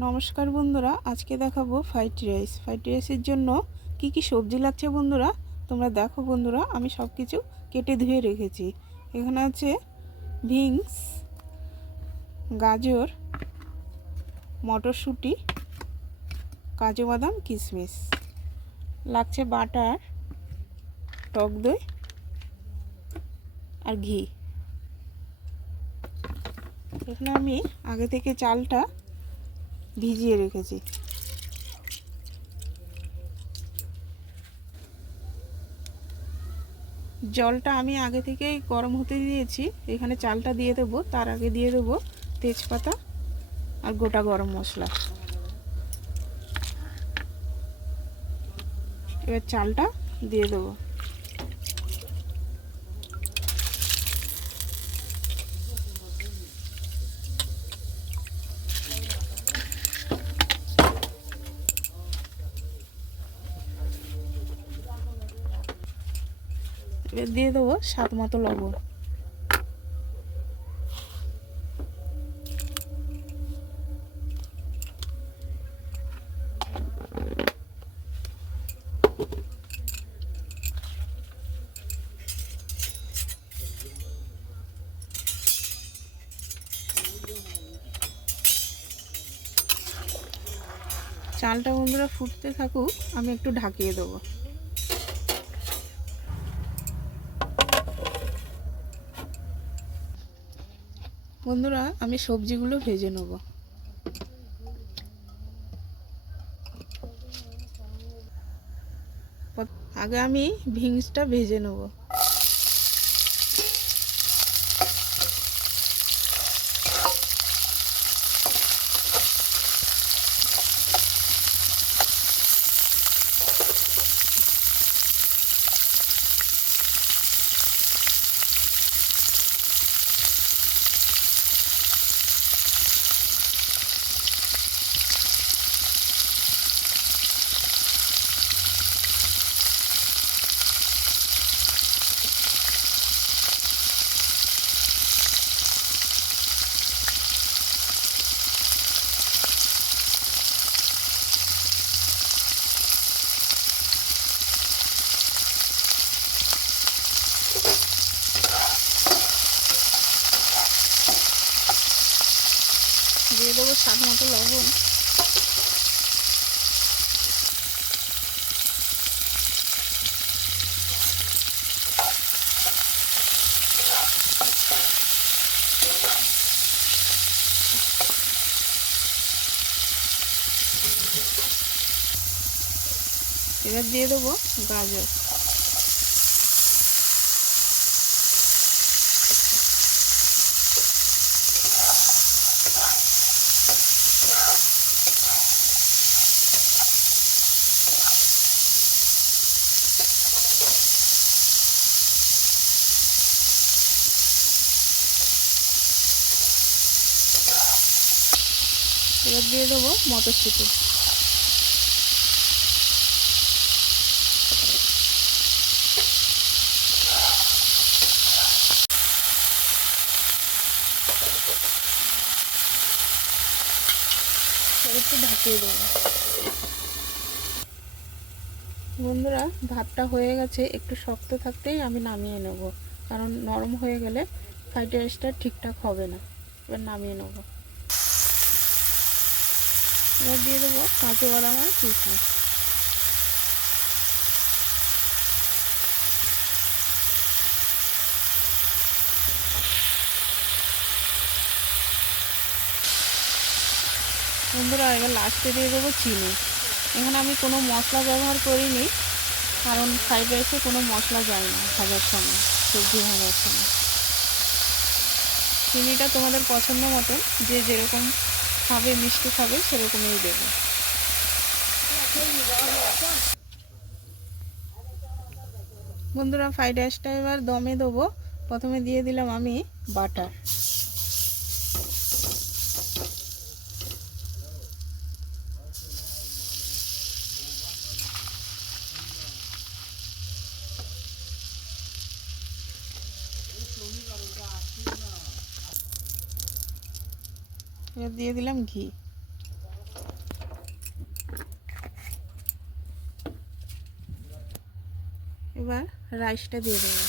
নমস্কার বন্ধুরা, আজকে দেখাবো ফ্রাইড রাইস। ফ্রাইড রাইসের জন্য কি কি সবজি লাগছে বন্ধুরা তোমরা দেখো। বন্ধুরা, আমি সব কিছু কেটে ধুয়ে রেখেছি। এখানে আছে বিনস, গাজর, মটরশুঁটি, কাজু বাদাম, কিশমিশ। লাগছে বাটার, টক দই আর ঘি। এখানে আমি আগে থেকে চালটা ভিজিয়ে রেখেছি। জলটা আমি আগে থেকেই গরম হতে দিয়েছি। এখানে চালটা দিয়ে দেবো। তার আগে দিয়ে দেবো তেজপাতা আর গোটা গরম মশলা। এবার চালটা দিয়ে দেবো। এবার দিয়ে দেবো স্বাদ মতো লবণ। চালটা বন্ধুরা ফুটতে থাকুক, আমি একটু ঢাকিয়ে দেবো। বন্ধুরা, আমি সবজিগুলো ভেজে নেব। আগে আমি বিনসটা ভেজে নেব। দিয়ে দেবো স্বাদ মতো লবণ। এবার দিয়ে দেবো গাজর। এবার দিয়ে দেবো মটরশুঁটি। একটু ঢাকিয়ে দেবো। বন্ধুরা, ভাতটা হয়ে গেছে। একটু শক্ত থাকতেই আমি নামিয়ে নেব, কারণ নরম হয়ে গেলে ফ্রাইড রাইসটা ঠিকঠাক হবে না। এবার নামিয়ে নেব। এবার দিয়ে দেবো কাজু বাদাম আর কিশমিশ। বন্ধুরা, এবার লাস্টে দিয়ে দেবো চিনি। এখানে আমি কোনো মশলা ব্যবহার করিনি, কারণ ফ্রাইড রাইসে কোনো মশলা যায় না ভাজার সময়, সবজি ভাজার সময়। চিনিটা তোমাদের পছন্দ মতো, যে যেরকম খাবে, মিষ্টি খাবে, সেরকমই দেবে। বন্ধুরা, ফ্রাইড রাইসটা এবার দমে দেবো। প্রথমে দিয়ে দিলাম আমি বাটার। এবার দিয়ে দিলাম ঘি। এবার রাইসটা দিয়ে দেবো।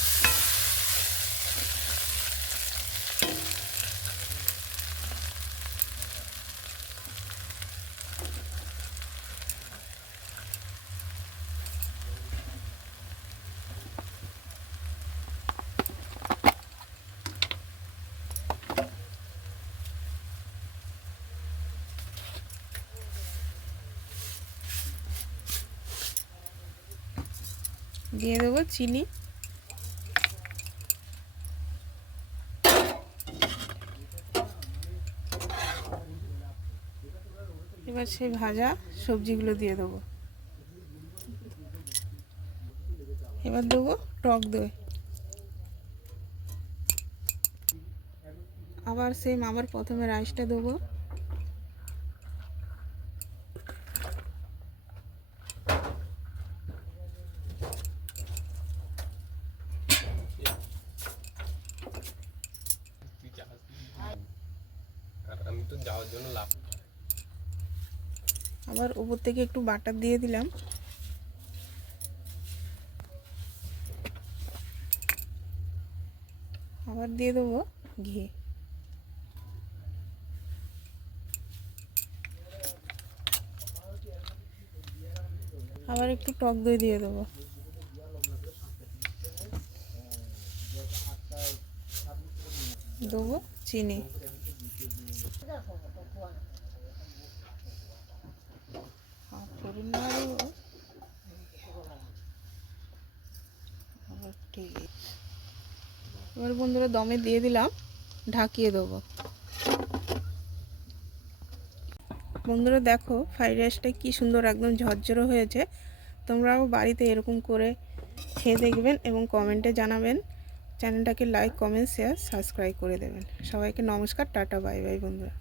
দিয়ে দেবো চিনি। এবার সেই ভাজা সবজিগুলো দিয়ে দেবো। এবার দেবো টক দই। আবার সেম আবার প্রথমে রাইসটা দেবো। আমি তো যাওয়ার জন্য লাভ। আবার উপর থেকে একটু বাটার দিয়ে দিলাম। আবার দিয়ে দেবো ঘি। আবার একটু টক দই দিয়ে দেবো। দেবো চিনি। এবার বন্ধুরা দমে দিয়ে দিলাম, ঢাকিয়ে দেবো। বন্ধুরা দেখো ফ্রাইড রাইসটা কি সুন্দর একদম ঝরঝরে হয়েছে। তোমরাও বাড়িতে এরকম করে খেয়ে দেখবেন এবং কমেন্টে জানাবেন। চ্যানেলটাকে লাইক, কমেন্ট, শেয়ার, সাবস্ক্রাইব করে দেবেন। সবাইকে নমস্কার, টাটা, বাই বাই বন্ধুরা।